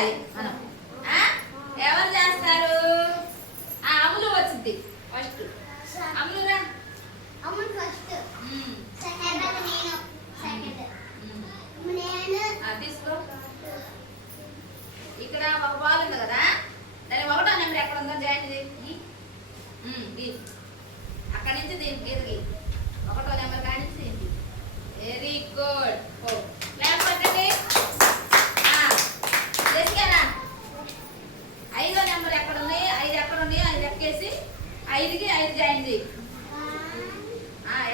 చేయాలి మనం. ఎవరు చేస్తారు? అమ్ములు వచ్చింది ఫస్ట్. అమ్ములురా. అమ్ములు ఫస్ట్. సెకండ్ నేను. సెకండ్ తీసుకో. ఇక్కడ ఒక బాల్ ఉంది కదా, దాని 1వ నెంబర్ ఎక్కడ ఉందో జాయిన్ చేయి. అక్కడి నుంచి దీనికి ఎదిగి 1వ నెంబర్ కాడి నుంచి దీనికి. Very good. క్లాప్ పట్టండి. చేసారా? 5వ నెంబర్ ఎక్కడ ఉంది? 5 ఎక్కడ ఉంది? 5 ఎక్కేసి 5కి 5 జాయిన్ చేయి.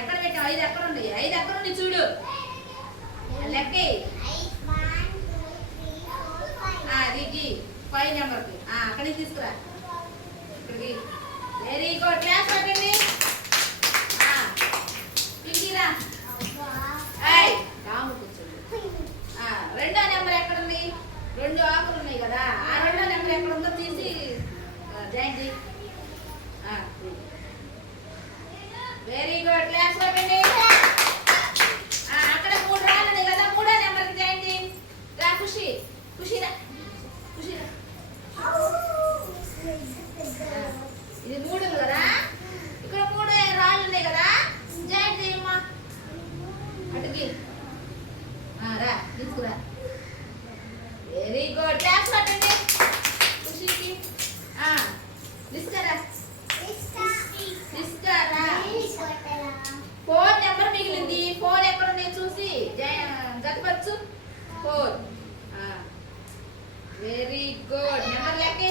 ఎక్కడ పెట్టావు? 5 ఎక్కడ ఉంది? 5 ఎక్కడ ఉంది చూడు, లెక్కి. దిగి 5 నెంబర్కి అక్కడికి తీసుకురా. ఇక్కడికి. Very good. క్లాస్ పట్టండి. పింకీరా. రాము కూర్చోండి. 2వ నెంబర్ ఎక్కడ ఉంది? 2 ఆకులు ఉన్నాయి కదా, ఆ 2వ నెంబర్ ఎక్కడ ఉందో తీసి జాయిన్ చేయి. Very good. క్లాస్ పట్టండి. అక్కడ 3 రాళ్ళు ఉన్నాయి కదా, 3వ నెంబర్కి జాయిన్ చేయి. రా ఖుషి. ఖుషిరా. ఖుషిరా. ఇది 3 ఉంది కదా, ఇక్కడ 3 రాళ్ళు ఉన్నాయి కదా, జాయిన్ చేయమ్మా. అటుకి రా, తీసుకురా. Very good. క్లాస్ పట్టండి ఖుషికి. తీసుకురా. తీసుకురా. 4 నెంబర్ మిగిలింది. 4 ఎక్కడ ఉన్నాయి చూసి జతపరచు. 4. Very good. నెంబర్ లెక్కే.